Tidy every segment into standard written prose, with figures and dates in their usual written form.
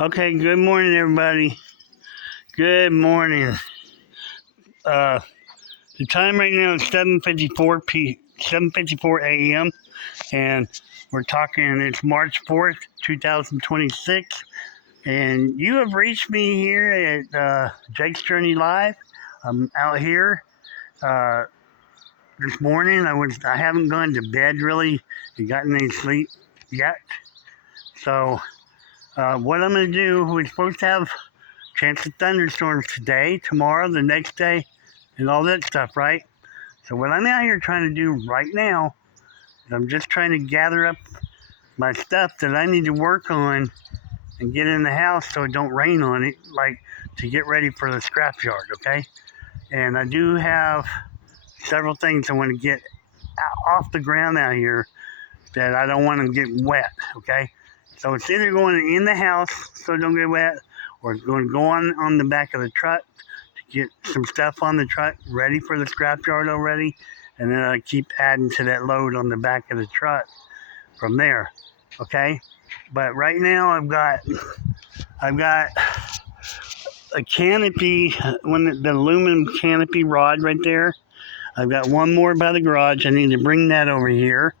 Okay, good morning, everybody. Good morning. Uh, the time right now is 7:54 a.m. and we're talking. It's March 4th, 2026, and you have reached me here at Jake's Journey Live. I'm out here uh, this morning. I haven't gone to bed really and gotten any sleep yet. So what I'm going to do? We're supposed to have chance of thunderstorms today, tomorrow, the next day, and all that stuff, right? So what I'm out here trying to do right now is I'm just trying to gather up my stuff that I need to work on and get in the house so it don't rain on it, like to get ready for the scrapyard, okay? And I do have several things I want to get off the ground out here that I don't want to get wet, okay? So it's either going in the house so it don't get wet, or it's going to go on the back of the truck to get some stuff on the truck ready for the scrapyard already, and then I keep adding to that load on the back of the truck from there, okay? But right now I've got a canopy, the aluminum canopy rod right there. I've got one more by the garage. I need to bring that over here.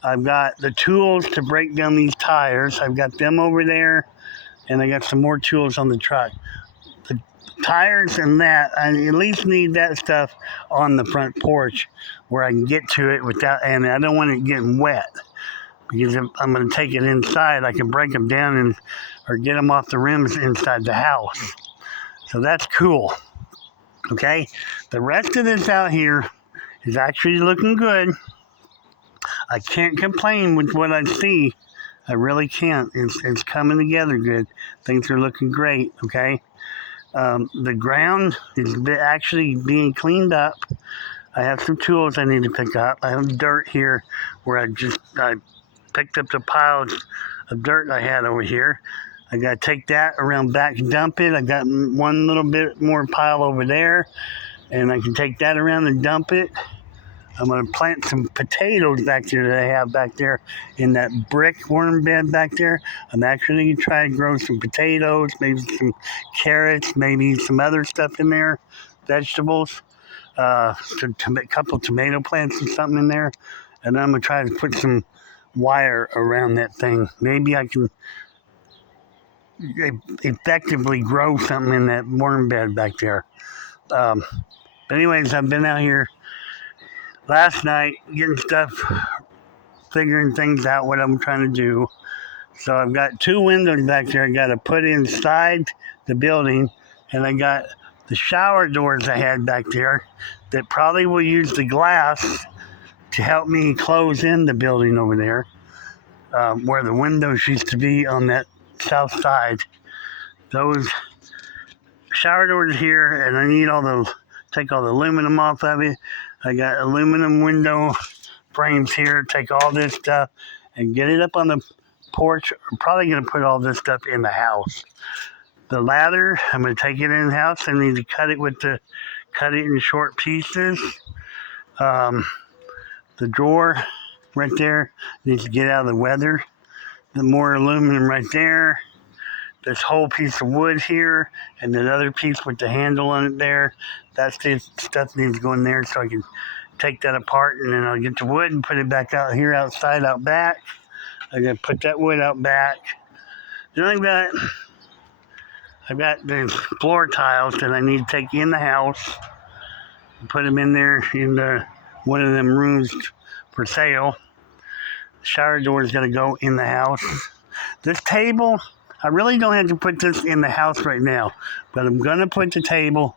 I've got the tools to break down these tires. I've got them over there, and I got some more tools on the truck. The tires and that, I at least need that stuff on the front porch where I can get to it without, and I don't want it getting wet, because if I'm going to take it inside, I can break them down or get them off the rims inside the house. So that's cool. Okay, the rest of this out here is actually looking good. I can't complain with what I see. I really can't. It's coming together good. Things are looking great, okay? The ground is actually being cleaned up. I have some tools I need to pick up. I have dirt here where I picked up the piles of dirt I had over here. I got to take that around back and dump it. I got one little bit more pile over there, and I can take that around and dump it. I'm going to plant some potatoes back there that I have back there in that brick worm bed back there. I'm actually going to try to grow some potatoes, maybe some carrots, maybe some other stuff in there, vegetables, a couple tomato plants or something in there. And I'm going to try to put some wire around that thing. Maybe I can effectively grow something in that worm bed back there. But anyways, I've been out here last night getting stuff, figuring things out, what I'm trying to do. So I've got two windows back there I got to put inside the building, and I got the shower doors I had back there that probably will use the glass to help me close in the building over there, where the windows used to be on that south side. Those shower doors here, and I need take all the aluminum off of it. I got aluminum window frames here. Take all this stuff and get it up on the porch. I'm probably going to put all this stuff in the house. The ladder, I'm going to take it in the house. I need to cut it in short pieces. The drawer right there needs to get out of the weather. The more aluminum right there. This whole piece of wood here, and another piece with the handle on it there. That stuff needs to go in there so I can take that apart, and then I'll get the wood and put it back out here outside, out back. I'm going to put that wood out back. Then I've got the floor tiles that I need to take in the house and put them in there in one of them rooms for sale. The shower door is going to go in the house. This table, I really don't have to put this in the house right now, but I'm going to put the table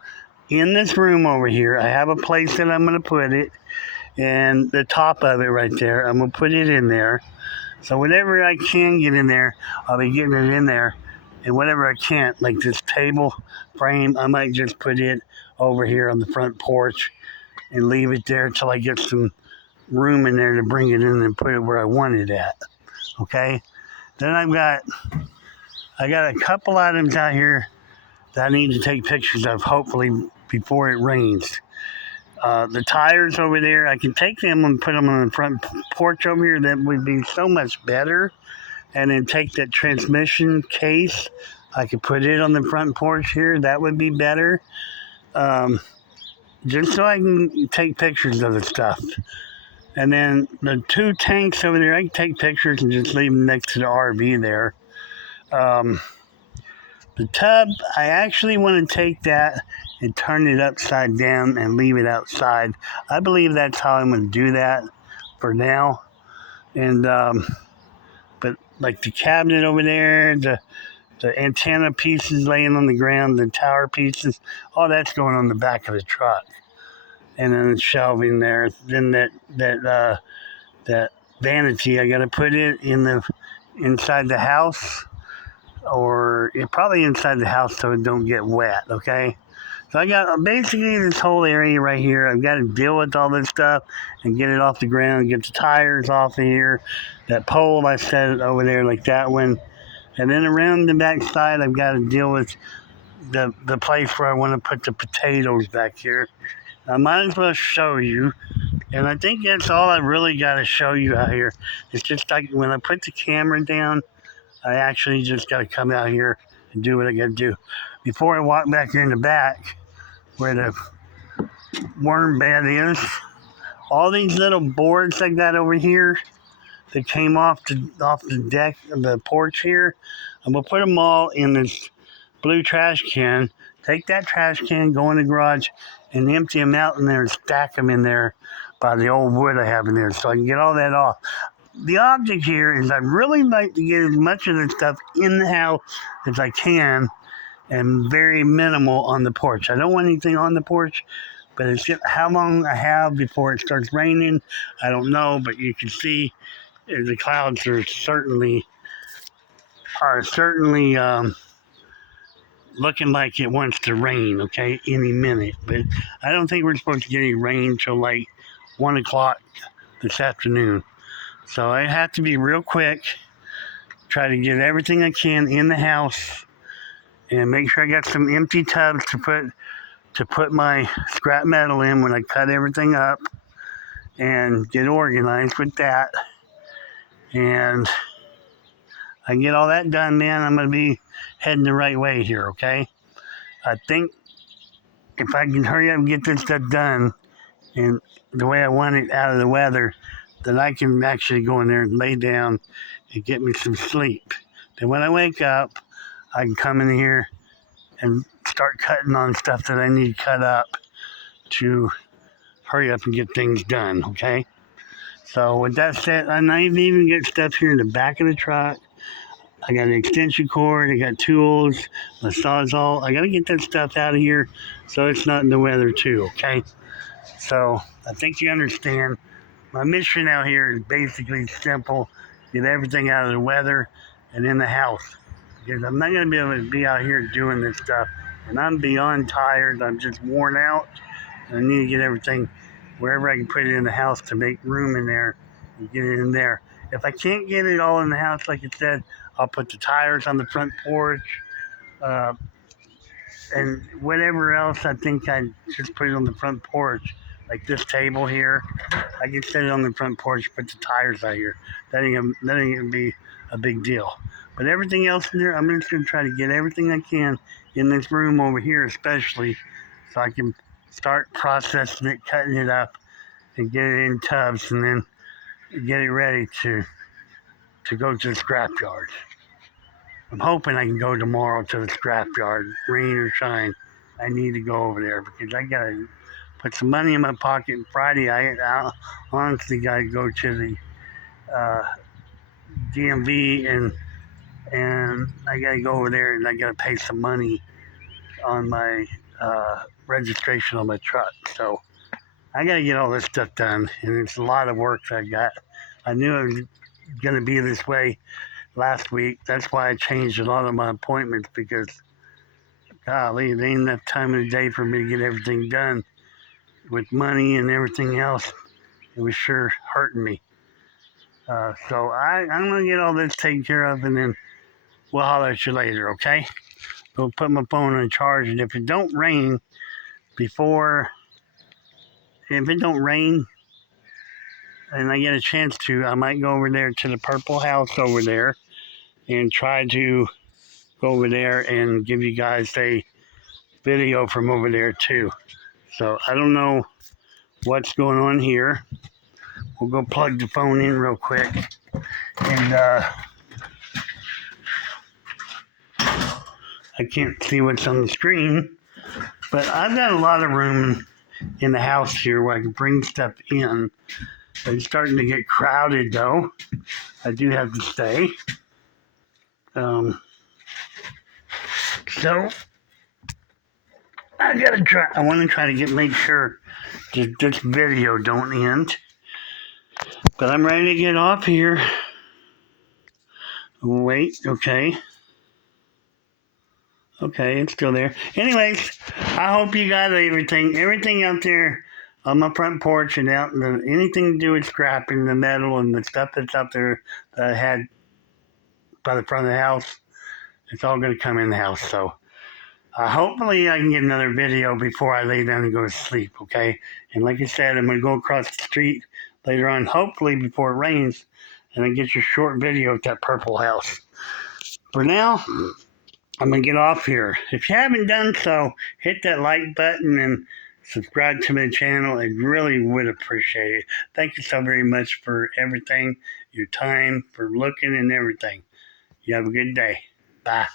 in this room over here. I have a place that I'm going to put it, and the top of it right there, I'm going to put it in there. So whatever I can get in there, I'll be getting it in there. And whatever I can't, like this table frame, I might just put it over here on the front porch and leave it there till I get some room in there to bring it in and put it where I want it at. Okay? Then I got a couple items out here that I need to take pictures of, hopefully before it rains. The tires over there, I can take them and put them on the front porch over here. That would be so much better and then take that transmission case. I could put it on the front porch here. That would be better. Just so I can take pictures of the stuff. And then the 2 tanks over there, I can take pictures and just leave them next to the RV there. The tub, I actually want to take that and turn it upside down and leave it outside. I believe that's how I'm going to do that for now. And but like the cabinet over there, the antenna pieces laying on the ground, the tower pieces, all that's going on the back of the truck. And then the shelving there. Then that vanity, I got to put it inside the house, or probably inside the house so it don't get wet. Okay. So I got basically this whole area right here. I've got to deal with all this stuff and get it off the ground, get the tires off of here. That pole I set it over there like that one. And then around the back side, I've got to deal with the place where I want to put the potatoes back here. I might as well show you. And I think that's all I really got to show you out here. It's just like when I put the camera down, I actually just got to come out here and do what I got to do. Before I walk back here in the back, where the worm bed is, all these little boards I got over here that came off the deck of the porch here, I'm going to put them all in this blue trash can. Take that trash can, go in the garage, and empty them out in there and stack them in there by the old wood I have in there so I can get all that off. The object here is I'd really like to get as much of this stuff in the house as I can and very minimal on the porch. I don't want anything on the porch, but it's just how long I have before it starts raining, I don't know, but you can see the clouds are certainly looking like it wants to rain, okay, any minute. But I don't think we're supposed to get any rain till like 1 o'clock this afternoon. So I have to be real quick, try to get everything I can in the house, and make sure I got some empty tubs to put my scrap metal in when I cut everything up, and get organized with that. And I get all that done, man, I'm going to be heading the right way here, okay? I think if I can hurry up and get this stuff done and the way I want it out of the weather, then I can actually go in there and lay down and get me some sleep. Then when I wake up, I can come in here and start cutting on stuff that I need to cut up to hurry up and get things done, okay? So with that said, I might even get stuff here in the back of the truck. I got an extension cord, I got tools, my sawzall. I got to get that stuff out of here so it's not in the weather too, okay? So I think you understand. My mission out here is basically simple. Get everything out of the weather and in the house. Because I'm not going to be able to be out here doing this stuff. And I'm beyond tired. I'm just worn out. And I need to get everything wherever I can put it in the house to make room in there and get it in there. If I can't get it all in the house, like I said, I'll put the tires on the front porch. And whatever else I think I just put it on the front porch. Like this table here, I can set it on the front porch, put the tires out here. That ain't gonna be a big deal. But everything else in there, I'm just gonna try to get everything I can in this room over here, especially, so I can start processing it, cutting it up, and get it in tubs, and then get it ready to go to the scrapyard. I'm hoping I can go tomorrow to the scrapyard, rain or shine. I need to go over there because I gotta put some money in my pocket. Friday, I honestly got to go to the DMV and I got to go over there and I got to pay some money on my registration on my truck. So I got to get all this stuff done, and it's a lot of work that I got. I knew it was going to be this way last week. That's why I changed a lot of my appointments because, golly, there ain't enough time in the day for me to get everything done. With money and everything else, it was sure hurting me. So I'm going to get all this taken care of, and then we'll holler at you later, okay? We'll put my phone on charge, and if it don't rain and I get a chance to, I might go over there to the Purple House over there and try to go over there and give you guys a video from over there too. So I don't know what's going on here. We'll go plug the phone in real quick. And I can't see what's on the screen, but I've got a lot of room in the house here where I can bring stuff in. It's starting to get crowded though. I do have to stay. So I gotta try. I want to try to make sure that this video don't end. But I'm ready to get off here. Wait, okay. Okay, it's still there. Anyways, I hope you got everything out there on my front porch and out anything to do with scrapping the metal and the stuff that's out there that I had by the front of the house. It's all going to come in the house. So hopefully I can get another video before I lay down and go to sleep, okay? And like I said, I'm going to go across the street later on, hopefully before it rains, and then get your short video at that purple house. For now, I'm going to get off here. If you haven't done so, hit that like button and subscribe to my channel. I really would appreciate it. Thank you so very much for everything, your time, for looking and everything. You have a good day. Bye.